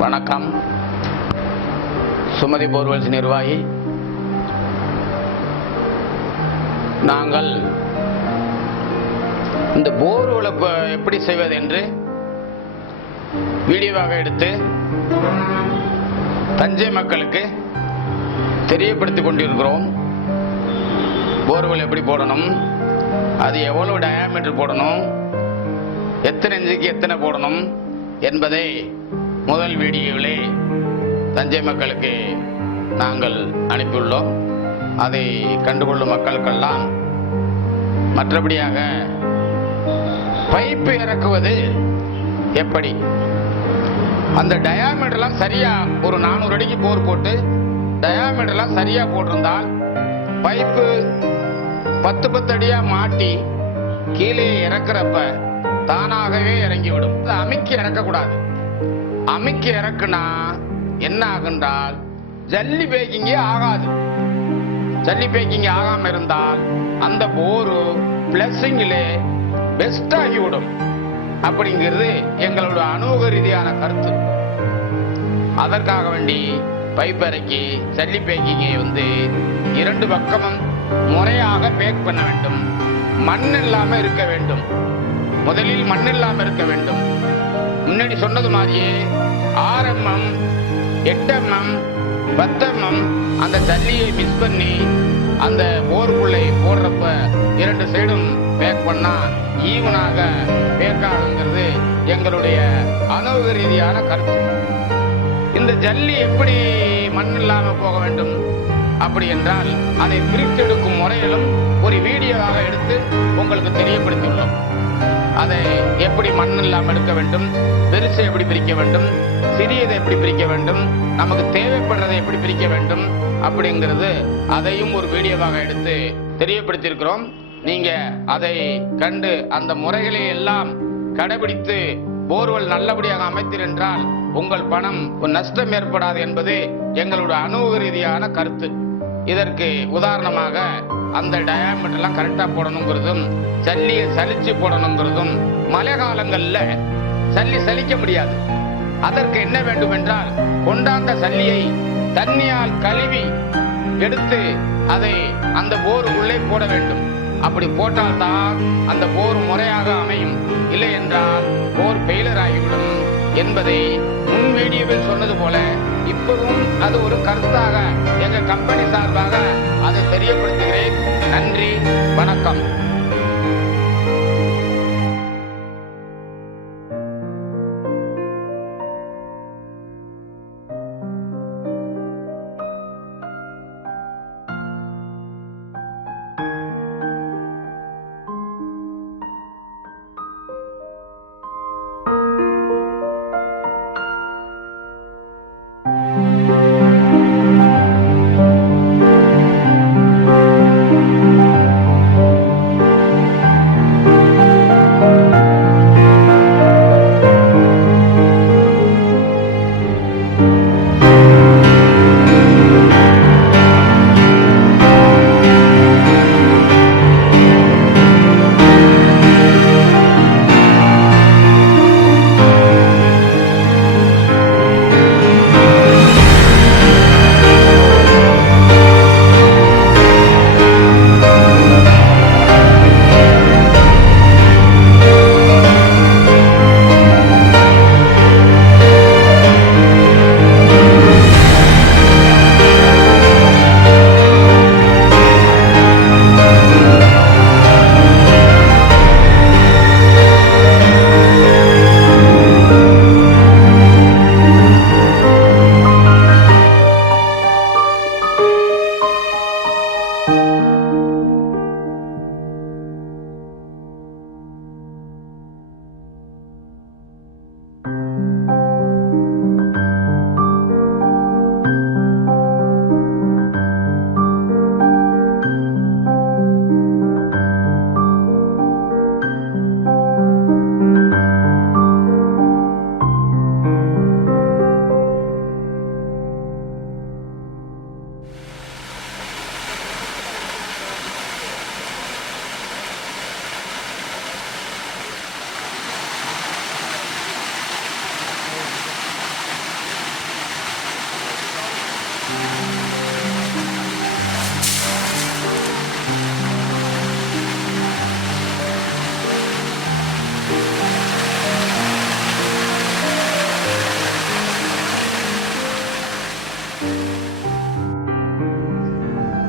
வணக்கம். சுமதி போர்வெல்ஸ் நிர்வாகி. நாங்கள் இந்த போர்வெல் எப்படி செய்வது என்று வீடியோவாக எடுத்து தஞ்சை மக்களுக்கு தெரியப்படுத்திக் கொண்டிருக்கிறோம். போர்வெல் எப்படி போடணும், அது எவ்வளவு டயாமீட்டர் போடணும், எத்தனை இன்ச்சுக்கு எத்தனை போடணும் என்பதை முதல் வீடியோவிலே தஞ்சை மக்களுக்கு நாங்கள் அனுப்பியுள்ளோம். அதை கண்டுகொள்ளும் மக்களுக்கெல்லாம் மற்றபடியாக பைப்பு இறக்குவது எப்படி, அந்த டயாமீட்டர்லாம் சரியா ஒரு 400 அடிக்கு போர் போட்டு டயாமீட்டர்லாம் சரியா போட்டிருந்தால் பைப்பு 10 அடியா மாட்டி கீழே இறக்குறப்ப தானாகவே இறங்கிவிடும். அமுக்கி இறக்கக்கூடாது. அமுக்கி இறக்குனா என்ன ஆகுன்றால் ஜல்லி பேக்கிங்கே ஆகாது. ஜல்லி பேக்கிங் ஆகாம இருந்தால் அந்த போரு பிளஸிங்கிலே பெஸ்ட் ஆகிவிடும். அப்படிங்கிறது எங்களோட அனுபவ ரீதியான கருத்து. அதற்காக வேண்டி பைப் இறக்கி ஜல்லி பேக்கிங்கை 2 பக்கமும் முறையாக பேக் பண்ண வேண்டும். மண் இல்லாம இருக்க வேண்டும். முதலில் மண் இல்லாம இருக்க வேண்டும். முன்னாடி சொன்னது மாதிரியே 6 mm 8 mm 10 mm அந்த ஜல்லியை மிஸ் பண்ணி அந்த போருக்குள்ளே போடுறப்ப 2 சைடும் பேக் பண்ணா ஈவனாக பேக் ஆகுங்கிறது எங்களுடைய அனுபவ ரீதியான கருத்து. இந்த ஜல்லி எப்படி மண் இல்லாம போக வேண்டும் அப்படி என்றால் அதை பிரித்தெடுக்கும் முறையிலும் ஒரு வீடியோவாக எடுத்து உங்களுக்கு தெரியப்படுத்தியுள்ளோம். அதை எப்படி மண் இல்லாமல் எடுக்க வேண்டும், பெருசை எப்படி பிரிக்க வேண்டும், சிறியதை எப்படி பிரிக்க வேண்டும், நமக்கு தேவைப்படுறதை எப்படி பிரிக்க வேண்டும் அப்படிங்கிறது அதையும் ஒரு வீடியோவாக எடுத்து தெரியப்படுத்தியிருக்கிறோம். நீங்க அதை கண்டு அந்த முறைகளை எல்லாம் கடைபிடித்து போர்வெல் நல்லபடியாக அமைத்தீர் என்றால் உங்கள் பணம் நஷ்டம் ஏற்படாது என்பது எங்களுடைய அனுபவ ரீதியான கருத்து. இதற்கு உதாரணமாக அந்த டயாமீட்டர்லாம் கரெக்டா போடணுங்கிறதும் ஜல்லியை சலிச்சு போடணுங்கிறதும் மழை காலங்கள்ல சல்லி சலிக்க முடியாது. அதற்கு என்ன வேண்டும் என்றால் கொண்டாந்த சல்லியை தண்ணியால் கழுவி எடுத்து அதை அந்த போர் உள்ளே போட வேண்டும். அப்படி போட்டால்தான் அந்த போர் முறையாக அமையும். இல்லை என்றால் போர் ஃபெயிலர் ஆகிவிடும் என்பதை முன் வீடியோவில் சொன்னது போல இப்பவும் அது ஒரு கருத்தாக எங்க கம்பெனி சார்பாக அதை தெரியப்படுத்துகிறேன். நன்றி, வணக்கம்.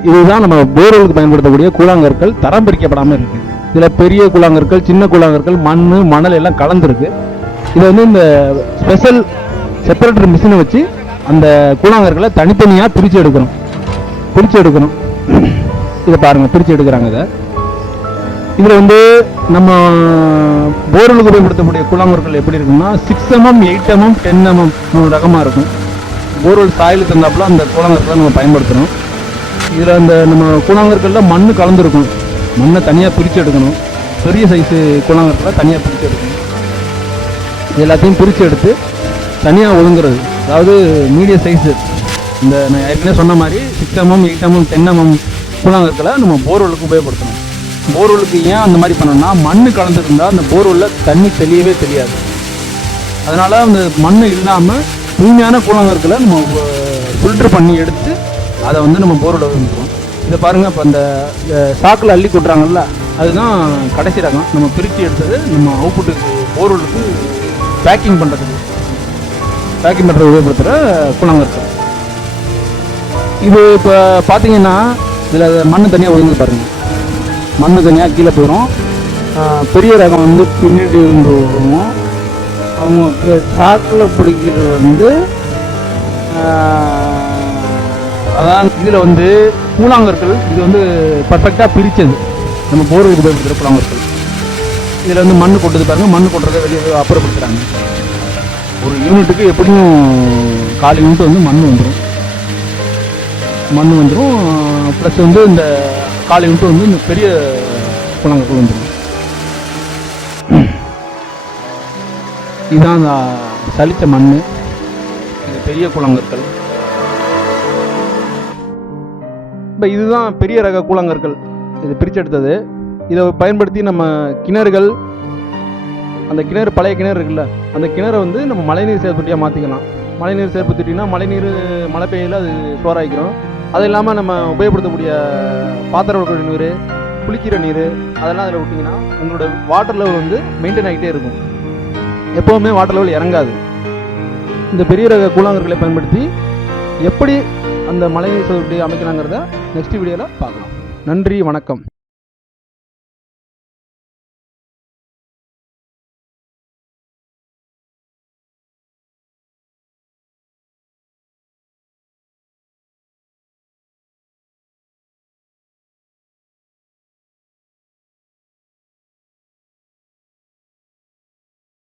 இதுதான் நம்ம போர்வெலுக்கு பயன்படுத்தக்கூடிய கூழாங்கற்கள் தரம் பிரிக்கப்படாமல் இருக்கு. இதில் பெரிய கூழாங்கற்கள், சின்ன கூழாங்கற்கள், மண், மணல் எல்லாம் கலந்துருக்கு. இதை வந்து இந்த ஸ்பெஷல் செப்பரேட்டர் மிஷினை வச்சு அந்த கூழாங்கற்களை தனித்தனியாக பிரித்து எடுக்கணும். இதை பாருங்கள், பிரித்து எடுக்கிறாங்க. இதில் வந்து நம்ம போர்வெலுக்கு பயன்படுத்தக்கூடிய கூழாங்கற்கள் எப்படி இருக்குன்னா 6 mm, 8 mm, 10 mm ரகமாக இருக்கும். போர்வெல் சாயில் தந்தாப்புல அந்த கூழாங்கற்களை நம்ம பயன்படுத்துகிறோம். இதில் அந்த நம்ம கூழாங்கற்களில் மண் கலந்துருக்கும். மண்ணை தனியாக பிரித்து எடுக்கணும். பெரிய சைஸு கூழாங்கற்களை தனியாக பிரித்து எடுக்கணும். எல்லாத்தையும் பிரித்து எடுத்து தனியாக ஒதுங்கிறது. அதாவது மீடியம் சைஸு, இந்த நான் ஏற்கனவே சொன்ன மாதிரி 6 mm, 8 mm, 10 mm கூழாங்கற்களை நம்ம போர்வெலுக்கு உபயோகப்படுத்தணும். போர்வெலுக்கு ஏன் அந்த மாதிரி பண்ணோம்னா, மண் கலந்துருந்தால் அந்த போர்வெல்லில் தண்ணி தெளியவே தெரியாது. அதனால் அந்த மண் இல்லாமல் தூய்மையான கூழாங்கற்களை நம்ம ஃபில்ட்ரு பண்ணி எடுத்து அதை வந்து நம்ம போர்வெல்ல வந்துடுவோம். இதை பாருங்கள், இப்போ அந்த சாக்கில் அள்ளி கொட்டுறாங்கல்ல, அதுதான் கடைசி ரகம். நம்ம பிரித்து எடுத்தது நம்ம அவுட்புட்டுக்கு போர்வெலுக்கு பேக்கிங் பண்ணுறதுக்கு உபயோகப்படுத்துகிற கூழாங்கற்கள். இது இப்போ பார்த்தீங்கன்னா இதில் மண் தனியாக ஒதுங்கி பாருங்கள். மண் தனியாக கீழே போயிடும். பெரிய ரகம் வந்து பின்னாடி வந்து வருவோம். அவங்க சாக்கில் பிடிக்கிறது வந்து அதான் இதில் வந்து கூழாங்கற்கள் இது வந்து பர்ஃபெக்டாக பிரித்தது நம்ம போர்வெலுக்கு உபயோகப்படுத்துகிற கூழாங்கற்கள். இதில் வந்து மண் கொட்டுது பாருங்கள். மண் கொட்டுறதை வெளியே அப்புறப்படுத்துகிறாங்க. ஒரு யூனிட்டுக்கு எப்படியும் 4 யூனிட் வந்து மண் வந்துடும். ப்ளஸ் வந்து இந்த 4 யூனிட் வந்து இந்த பெரிய கூழாங்கற்கள் வந்துடும். இதுதான் சலித்த மண். இது பெரிய கூழாங்கற்கள். இப்போ இதுதான் பெரிய ரக கூழாங்கற்கள். இது பிரித்து எடுத்தது. இதை பயன்படுத்தி நம்ம கிணறுகள், அந்த கிணறு பழைய கிணறு இருக்குல்ல, அந்த கிணறை வந்து நம்ம மழைநீர் சேர்ப்பு தொட்டியாக மாற்றிக்கலாம். மழைநீர் சேர்ப்பு தொட்டினா மழைநீர் மழை பெய்யல அது ஸ்டோர் ஆகிக்கிறோம். அது இல்லாமல் நம்ம உபயோகப்படுத்தக்கூடிய பாத்திரம் விளக்குற நீர், குளிக்கிற நீர், அதெல்லாம் அதில் விட்டிங்கன்னா உங்களோட வாட்டர் லெவல் வந்து மெயின்டைன் ஆகிட்டே இருக்கும். எப்போவுமே வாட்டர் லெவல் இறங்காது. இந்த பெரிய ரக கூழாங்கற்களை பயன்படுத்தி எப்படி அந்த மழைநீர் தொட்டி அமைக்கலாங்கிறத நெக்ஸ்ட் வீடியோவில் பார்க்கலாம். நன்றி, வணக்கம்.